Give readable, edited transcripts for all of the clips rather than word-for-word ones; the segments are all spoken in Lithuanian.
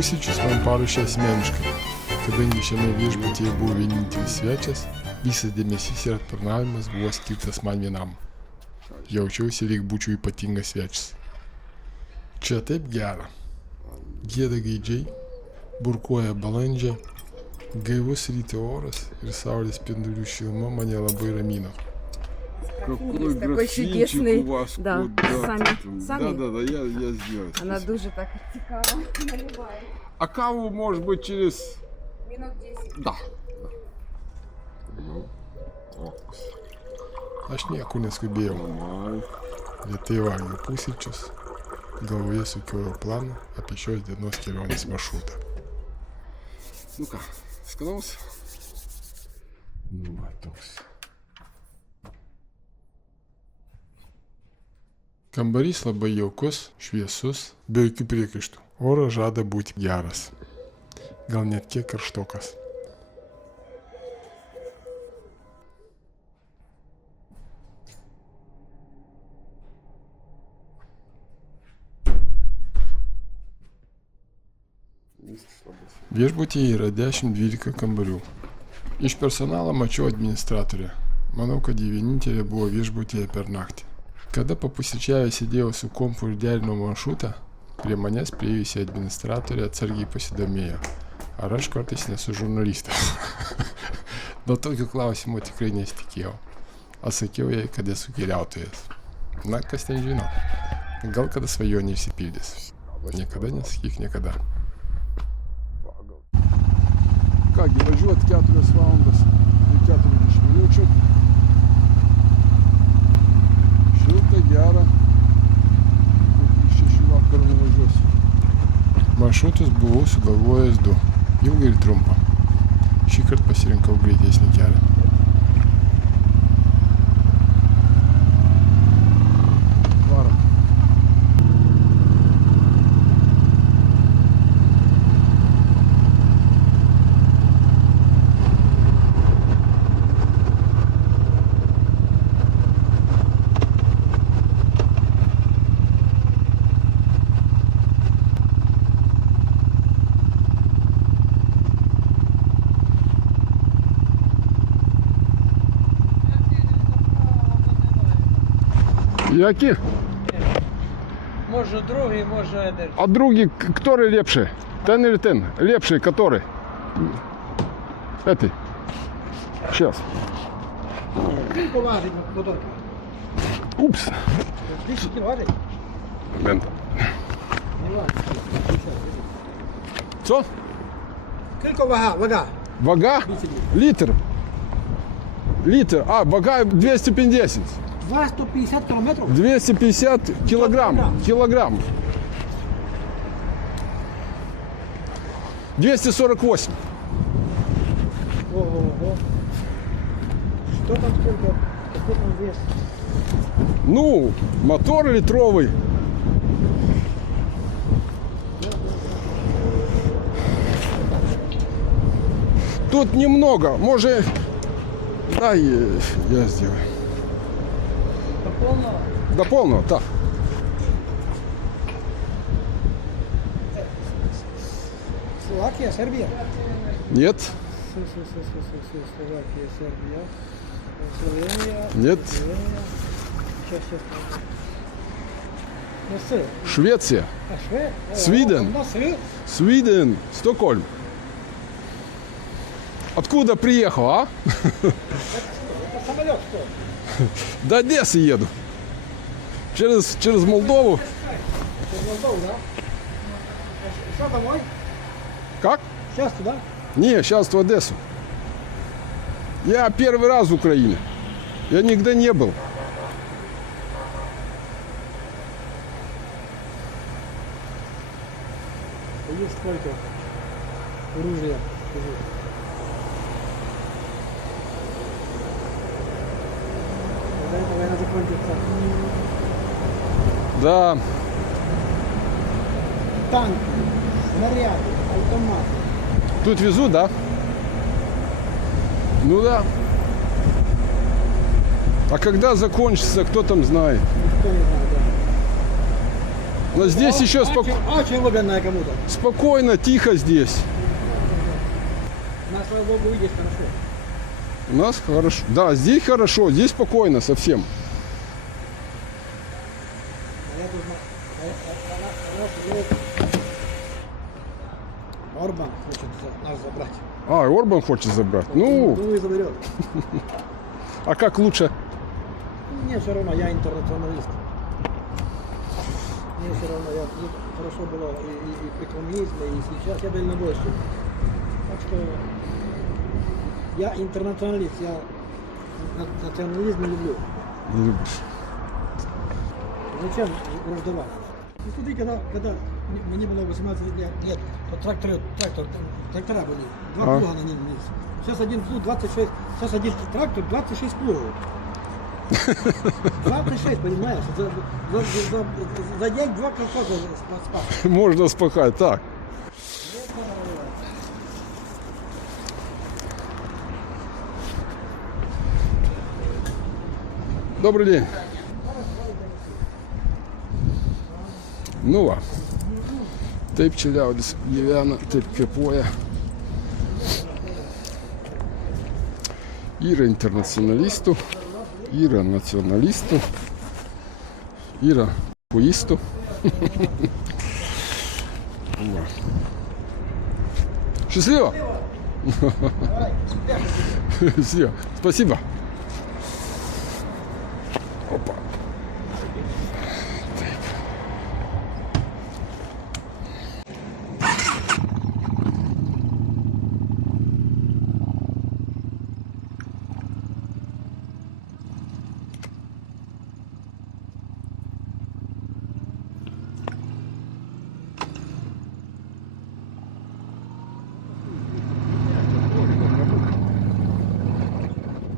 Pusryčius man paruošė asmeniškai, kadangi šiame viešbutyje buvo vienintelis svečias, visas dėmesys ir aptarnavimas buvo skirtas man vienam. Jaučiausi, lyg būčiau ypatingas svečias. Čia taip gera. Gieda gaidžiai, burkuoja balandžiai, gaivus ryto oras ir saulės spindulių šiluma mane labai ramino. Какой графинчик у вас, да, куда-то. сами. Да, я сделаю. Она дуже так цікаво наливає. А каву, может быть, через... Минут 10. Да. Ну, о, Aš nieko neskubėjau. нормально. Lėtai valgiau pusryčius, galvoje sukiojau planą apie šios dienos kelionės maršrutą. Ну-ка, сканулся? Nu, va toks. Kambarys labai jaukus, šviesus, be jokių priekaištų. Oras žada būti geras. Gal net kiek karštokas. Viešbutyje yra 10-12 kambarių. Iš personalo mačiau administratorę. Manau, kad ji vienintelė buvo viešbutyje per naktį. Kada papusryčiavęs sėdėjau su kompu ir derinau maršrutą, prie manęs priėjusi administratorė atsargiai pasidomėjo, ar aš kartais nesu žurnalistas. Nuo tokio klausimo tikrai nesitikėjau. Atsakiau jai, kad esu keliautojas. Na, kas ten žino. Gal kada svajonė išsipildys. Niekada nesakyk niekada. Kągi, važiuoti 4 valandas ir 40 minučių. Šilta, gera. Kokį 6 vakarų nuvažiuosiu. Maršrutus buvau sugalvojęs 2. Ilgą ir trumpą. Šįkart pasirinkau greitesnį kelią. Varom. Які? Може другий, може один. А другий, который лепший? Ten или ten? Лепший, который? Этой. Сейчас. Скільки важить мотоцикл? Упс. Скільки важить? Блин. Не важить. Что? Скільки вага? Вага? Литр. Литр. А, вага 250. 250 кілометрів? 250 килограмм. Килограмм. 248. Ого. Що там скільки? Какой там вес? Ну, мотор литровый. Тут немного, может... Дай я сделаю. До повного? До полного, так. Словакія, Сербія? Нет, Словакія, Сербія. Словенія. нет. Сейчас. Ну все. Швеция, А Швед? Свіден. Свиден, Стокгольм. Откуда приехал, а? Это самолет что? До Одессы еду. Через Молдову. Через Молдову, да? Что домой? Как? Сейчас туда? Не, сейчас в Одессу. Я первый раз в Украине. Я нигде не был. Есть сколько оружия? Скажи. Когда эта война закончится? Да, Танки, снаряды, автомат. тут везут, да? Ну да. А когда закончится, кто там знает? Никто не знает, да. Но здесь еще Очень выгодная кому-то. спокойно, тихо здесь. На, слава богу, видишь хорошо. У нас хорошо. Да, здесь хорошо, здесь спокойно совсем. А я тут Орбан хочет нас забрать. А, Орбан хочет забрать. Ну, Думаю, заберет. а как лучше? Мне все равно, я интернационалист. Мне все равно, хорошо было и при коммунизме, и сейчас я дальнобойщик. Так что я интернационалист, я национализм не люблю. Не любишь. Зачем враждовать? Ну смотри, когда мне было 18 лет, то трактора были, два плуга на нем есть. Сейчас один плуг 26, сейчас один трактор 26 плугов. 26, понимаешь? За день 2 колхоза спас. Можно спахать. Так. Добрый день. Nu va, taip čia liaudis gyvena, taip kvėpuoja. Yra internacionalistų, yra nacionalistų, yra хуистų. Счастливо! Счастливо. Спасибо. Опа.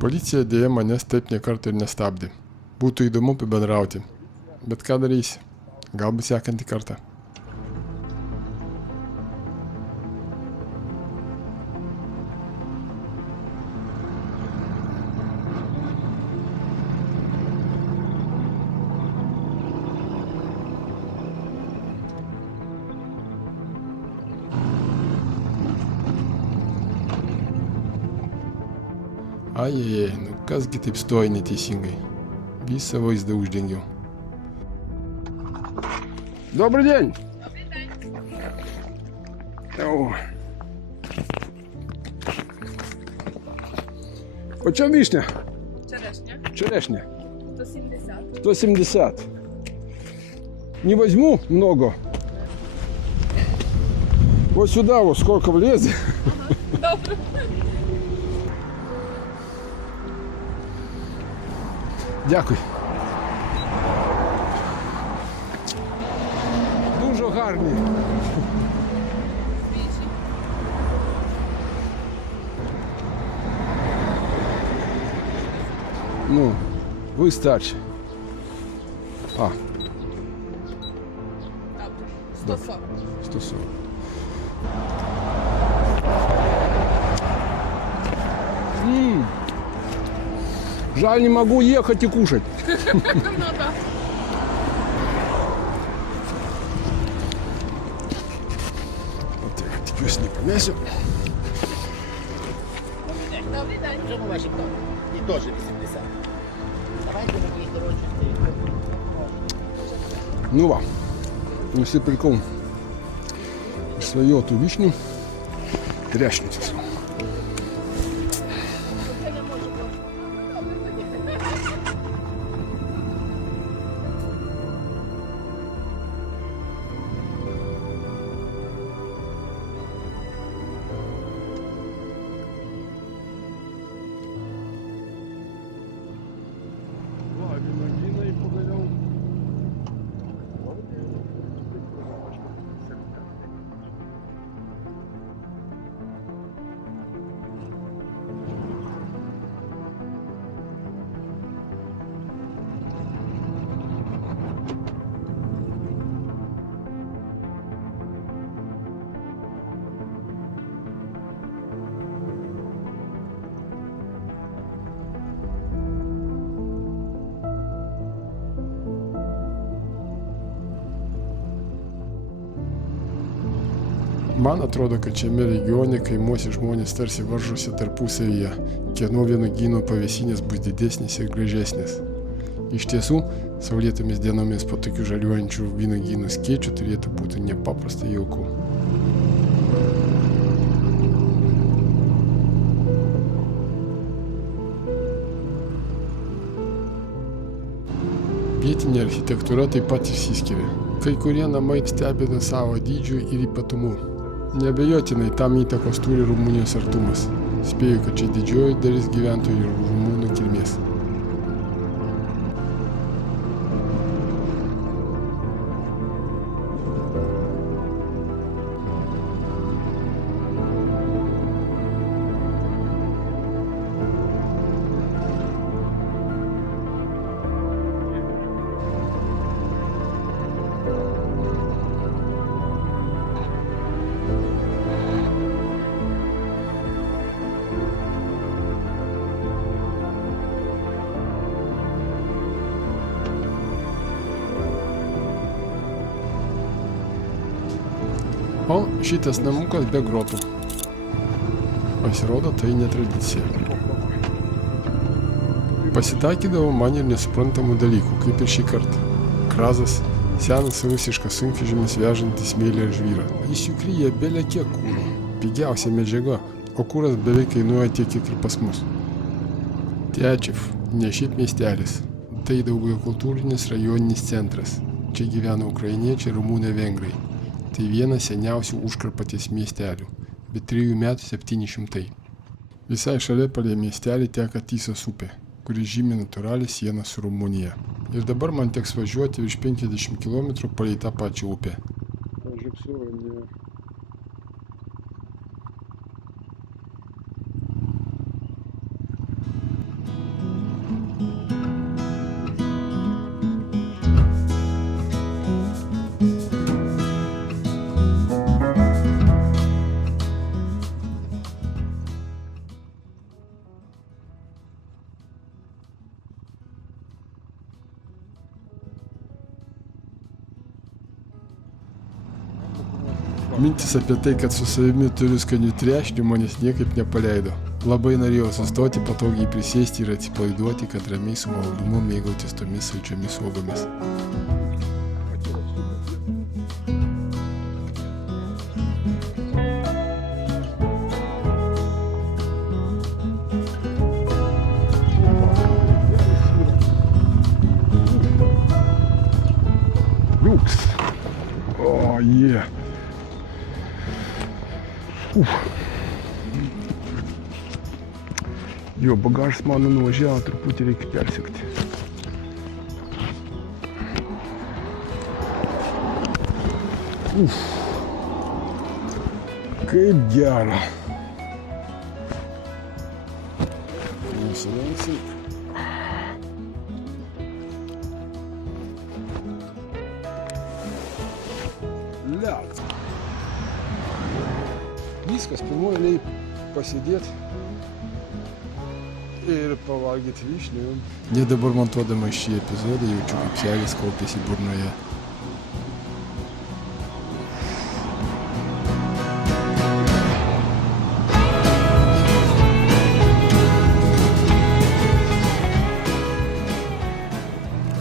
Policija dėja manęs taip niekarto ir nestabdė. Būtų įdomu pabendrauti. Bet ką darysi? Galbūt sekantį kartą. Ajajai, nu kasgi taip stoja neteisingai. Visą vaizdą uždengiau. Добрый день. О. Почем вишня? Черешня. Черешня. 170. 170. Не возьму много. Вот сюда вот сколько влезет. Добре. Дякую. Дуже гарні. Ну, ви старші. А, Добре. 140. 140. Жаль, не могу ехать и кушать. Ну да. Вот так, теперь с ней помесим. Добрий день. Чому ваші там? І теж 80. Давайте мені дорожчі. Ну ва, ну все прикол. Свою эту вишню тряшните. Це не може бути. Добре, тоді. Man atrodo, kad šiame regione kaimuose žmonės tarsi varžosi tarpusavyje, kieno vynuogyno pavėsinės bus didesnis ir gražesnis. Iš tiesų, saulėtomis dienomis po tokių žaliuojančių vynuogynų skėčių turėtų būti nepaprastai jauku. Vietinė architektūra taip pat išsiskiria. Kai kurie namai stebina savo dydžiu ir ypatumu. Neabejotinai tam įtakos turi Rumunijos artumas. Spėju, kad čia didžioji dalis gyventojų yra rumunų kilmės. O šitas namukas be grotų. Pasirodo, tai netradicija. Pasitakydavo man ir nesuprantamų dalykų, kaip ir šį kartą. Krazas, senas rusiškas sunkvežimis vežantis smėlį ir žvyrą. Jis juk ryja bele kiek kūro. Pigiausia medžiaga, o kūras beveik kainuoja tiek, kiek ir pas mus. Tečev, ne šiaip miestelis. Tai daugiakultūrinis rajoninis centras. Čia gyvena ukrainiečiai, rumūnai, vengrai. Tai vienas seniausių Užkarpatės miestelių, bet 3 metų 700. Visai šalia palei miestelį teka Tysas upė, kuri žymi natūralią sieną su Rumunija. Ir dabar man teks važiuoti virš 50 km palei tą pačią upę. Mintis apie tai, kad su savimi turiu skanių trešnių, manęs niekaip nepaleido. Labai norėjau sustoti, patogiai prisėsti ir atsipalaiduoti, kad ramiai su malonumu mėgautis tomis saldžiomis uogomis. Liuks. O, jie. Jo, bagažas mano nuvažiavo, truputį reikia persikti. Kaip gera. Nusilensim. Liat. Viskas, pirmoji eilėj pasėdėti ir pavalgyti vyšnių. Net dabar montuodama šį epizodą jaučiu, kaip seilės kaupiasi burnoje.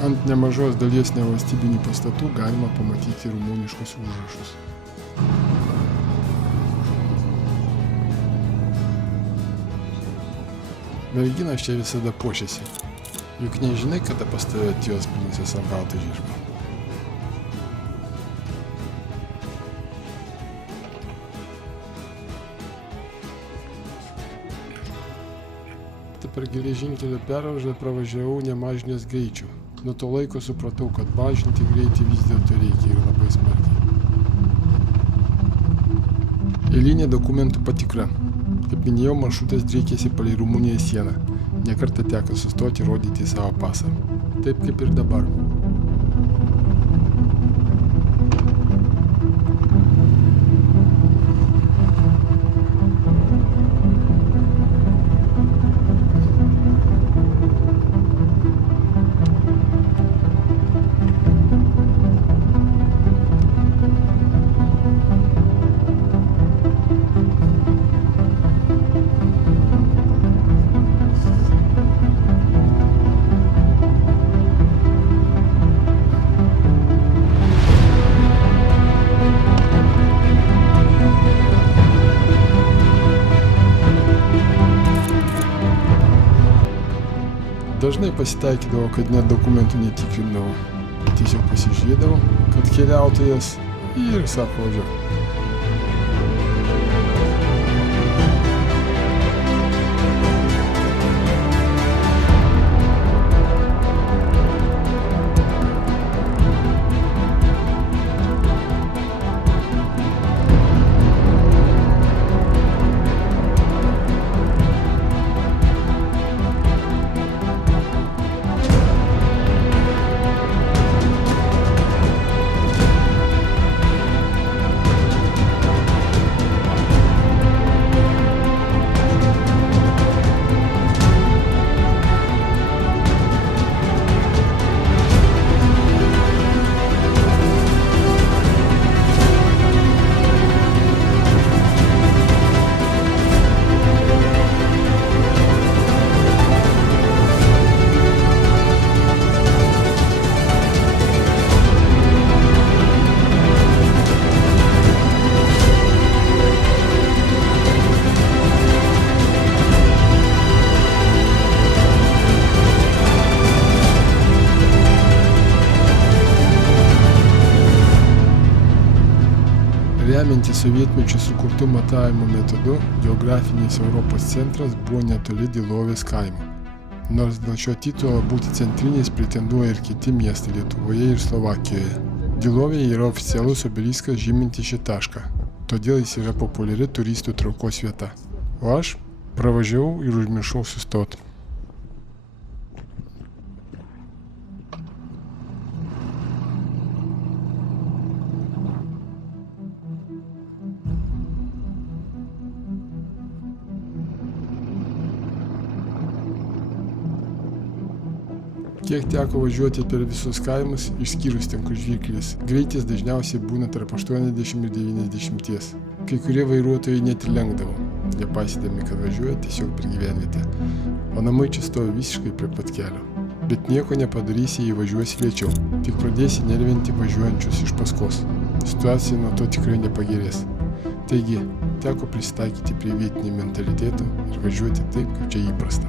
Ant nemažos dalies nevalstybinių pastatų galima pamatyti rumuniškus užrašus. Merginas čia visada puošiasi. Juk nežinai, kada pas tave atėjos princesa balta žirga. Per geležinkelio pervažą pravažiavau nemažinęs greičių. Nuo to laiko supratau, kad mažinti greitį vis dėlto reikia ir labai smarkiai. Eilinė dokumentų patikra. Kaip minėjau, maršrutas driekėsi palei Rumunijos sieną. Ne kartą teko sustoti ir rodyti savo pasą. Taip kaip ir dabar. Dažnai pasitaikydavo, kad net dokumentų netikrindavo. Tiesiog pasižiūrėdavo, kad keliautojas ir sako važiuok. Remiantis sovietmečiu sukurtu matavimo metodu, geografinis Europos centras buvo netoli Dilovės kaimo. Nors dėl šio titulo būti centriniais pretenduoja ir kiti miestai Lietuvoje ir Slovakijoje. Dilovėje yra oficialus obeliskas žymintis šį tašką, todėl jis yra populiari turistų traukos vieta. O aš pravažiavau ir užmiršau sustoti. Kiek teko važiuoti per visus kaimus, išskyrus ten kur žvyrkelis, greitis dažniausiai būna tarp 80 ir 90. Kai kurie vairuotojai net ir lenkdavo, nepaisydami, kad važiuoja tiesiog per gyvenvietę. O namai čia stovi visiškai prie pat kelio. Bet nieko nepadarysi, jei važiuosi lėčiau, tik pradėsi nervinti važiuojančius iš paskos. Situacija nuo to tikrai nepagerės. Taigi, teko prisitaikyti prie vietinio mentaliteto ir važiuoti taip, kaip čia įprasta.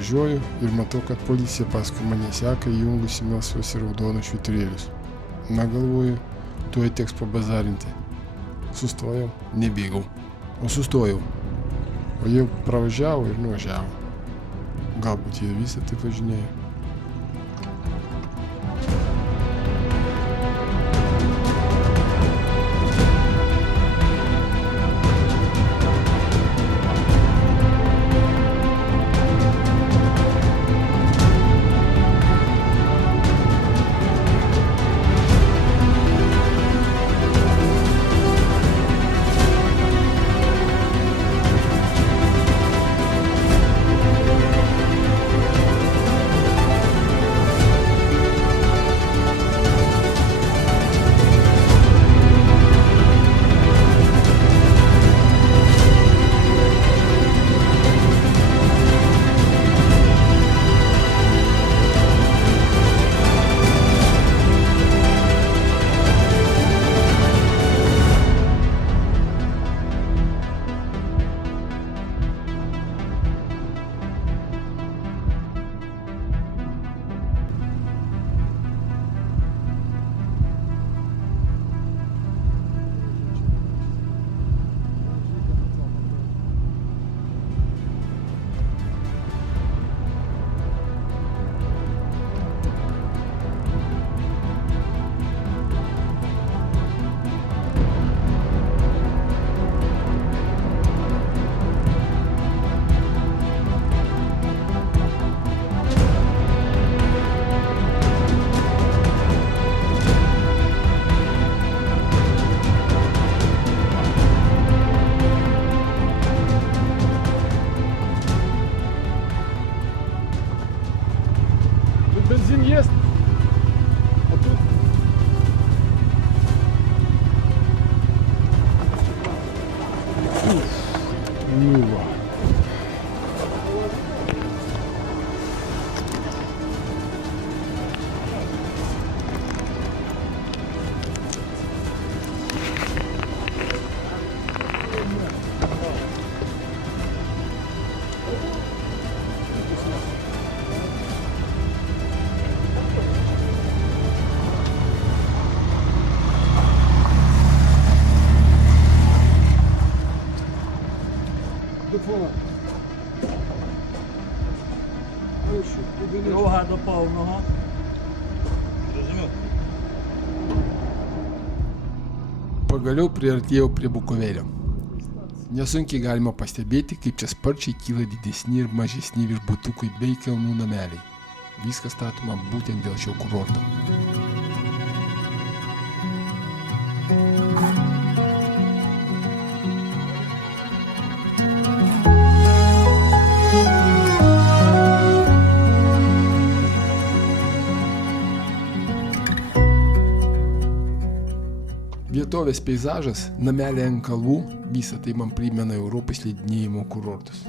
Važiuoju ir matau, kad policija paskui mane seka įjungusi melsvus ir raudonus švyturėlius. Na galvoju, tuoj teks pabazarinti. Sustojau, nebėgau, o sustojau. O jie pravažiavo ir nuvažiavo. Galbūt jie visą taip važinėjo. повного. Зрозумів? Pagaliau priartėjau prie Bukovelio. Nesunkiai galima pastebėti, kaip čia sparčiai kyla didesni ir mažesni viešbutukai bei kalnų nameliai. Viskas statoma būtent dėl šio kurorto. Vietovės peizažas, nameliai ant kalvų, visa tai man primena Europos slidinėjimo kurortus.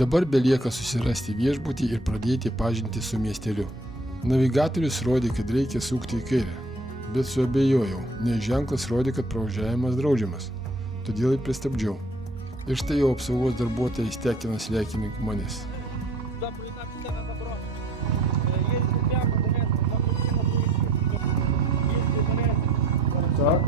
Dabar belieka susirasti viešbutį ir pradėti pažintį su miesteliu. Navigatorius rodė, kad reikia sukti į kairę, bet suabejojau, nes ženklas rodė, kad pravažiavimas draudžiamas, todėl ir pristabdžiau. Ir štai jau apsaugos darbuotojai stekina slėkinink manęs. Так.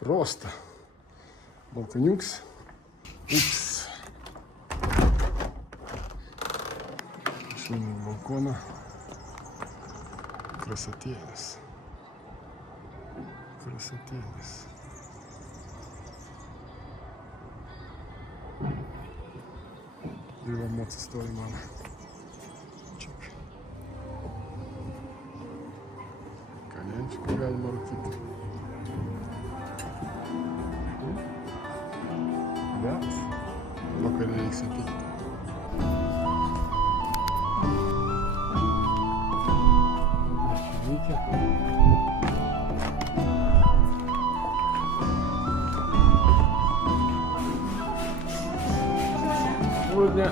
Просто. Балконюкс. Упс. Шумный балкона. Красотелес. Красотелес. Дива моца стои мана. Чек. Конячку galima rūkyti. Bet vakarė reiks ateiti. Reikia. Доброго дня.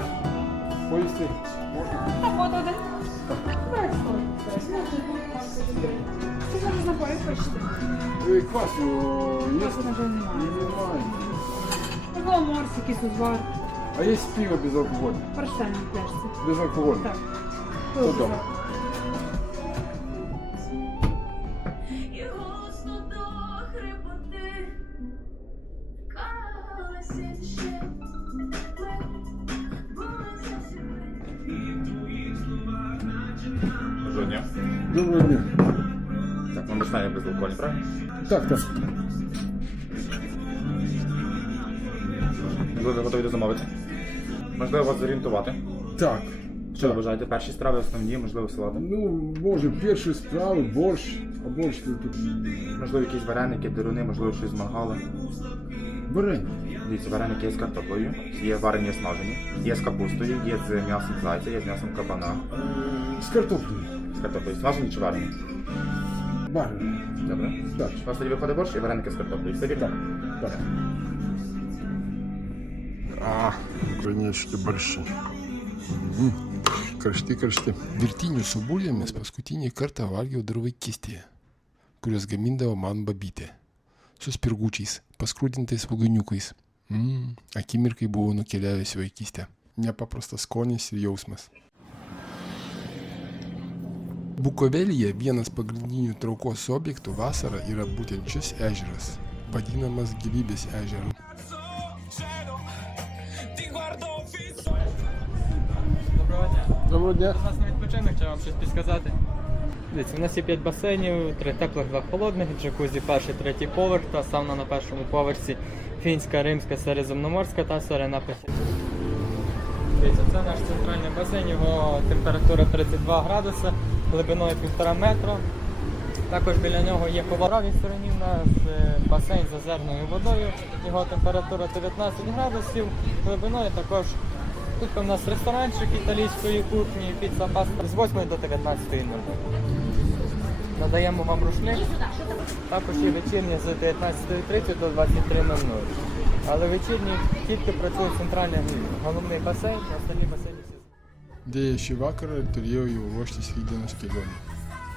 Поїсти можна? Вот один. Давай Це зараз напої хочете. Квасу є? Квасу, на жаль, немає. Немає. Було морсики, сузвар, А є пиво без алкоголю? парштан в пляшці. Без алкоголю? Так. То добре. І голосно до хрипоти калася ще Доброго дня. Доброго дня. Так, ми починаємо без алкоголю, правильно? Так, так. Ви готові до замовити? Можливо вас зорієнтувати. Так. Що ви бажаєте? Перші страви, основні, можливо, салати? Ну, може, перші справи, борщ, а борщ тут Можливо, якісь вареники, деруни, можливо, щось з мангала. варення. Дивіться, вареники є з картоплею, є варені смажені, є з капустою, є з м'ясом зайця, є з м'ясом кабана. З картоплею. З картоплею смажені чи варені? Варення. Добре. Так. У вас тоді виходить борщ і вареники з картоплею. Все вірно? Так. А, українські борщі. Karšti. Virtinių su bulvėmis paskutinį kartą valgiau dar vaikystėje, kurios gamindavo man babytė. Su spirgučiais, paskrūdintais svogūniukais. Akimirkai buvau nukeliavęs į vaikystę. Nepaprastas skonis ir jausmas. Bukovelyje vienas pagrindinių traukos objektų vasarą yra būtent šis ežeras, vadinamas gyvybės ežeru. Доброго дня. Доброго дня. У нас на відпочинок, чи вам щось підсказати? Дивіться, у нас є 5 басейнів, 3 теплих, 2 холодних, джакузі перший, третій поверх та сауна на першому поверсі, фінська, римська, середземноморська та сирена похід. Дивіться, це наш центральний басейн, його температура 32 градуси, глибиною 1,5 метра. Також біля нього є по правій стороні у нас басейн з озерною водою, його температура 19 градусів, глибиною також. Тут у нас ресторанчик італійської кухні, піца, паста з 8 до 19.00. Надаємо вам рушник. Також є вечірні з 19.30 до 23.00. Але вечірні тільки працює центральний головний басейн, а остальні басейни всі. Deja šį vakarą turėjau jau ruoštis rytdienos kelionė.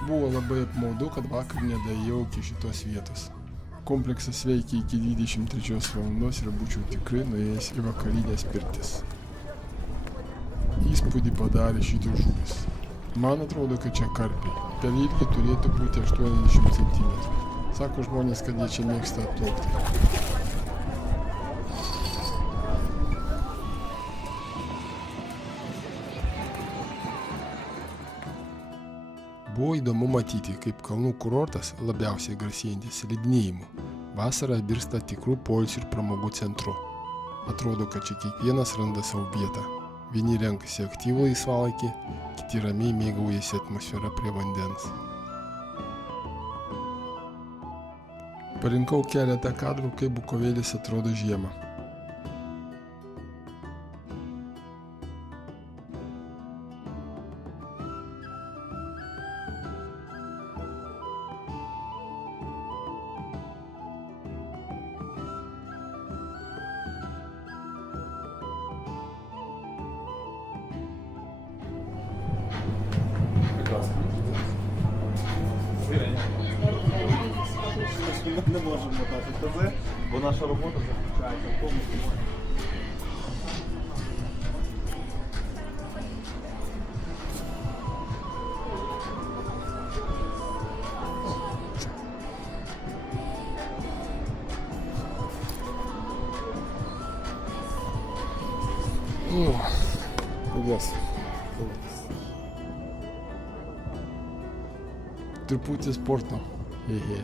Buvo labai apmaudu, kad vakar nedaėjau iki šitos vietos. Kompleksas veikia iki 23 valandos ir būčiau tikrai nuėjęs į vakarinės pirtis. Įspūdį padarė šitos žuvys. Man atrodo, kad čia karpiai. Per ilgį turėtų būti 80 cm. Sako žmonės, kad jie čia mėgsta atplaukti. Buvo įdomu matyti, kaip kalnų kurortas, labiausiai garsėjantis slidinėjimu, vasarą virsta tikrų poilsių ir pramogų centru. Atrodo, kad čia kiekvienas randa savo vietą. Vieni renkasi aktyvų laisvalaikį, kiti ramiai mėgaujasi atmosfera prie vandens. Parinkau keletą kadrų, kaip Bukovėlis atrodo žiemą. Ми не можемо мотати кози, бо наша робота заключається в тому, що Yes. Truputį sporto. Ehe.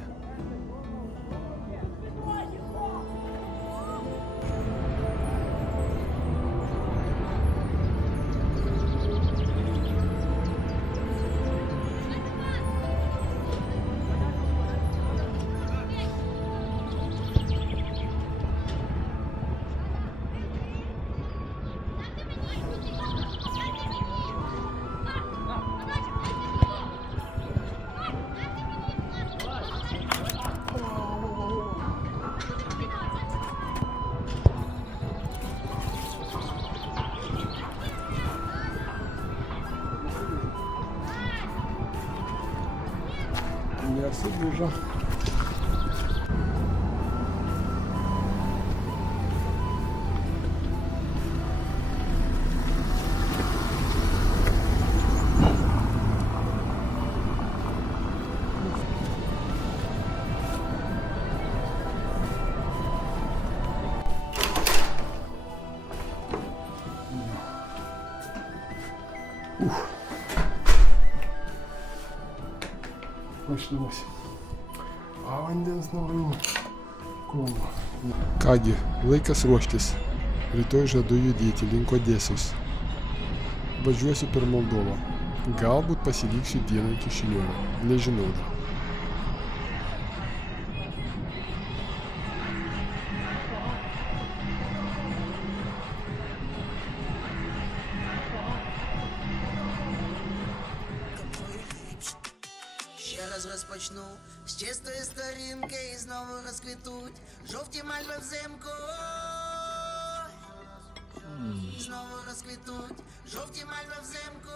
Це дуже. Почалось. А vandens noriu. Kova. Kągi, laikas ruoštis. Rytoj žadu judėti link Odesos. Važiuosiu per Moldovą. Galbūt pasiliksiu dieną Kišiniove. Nežinau dar. Ще раз розпочну з чистої сторінки і знову розквітуть жовті мальви взимку. Знову розквітуть жовті мальви взимку.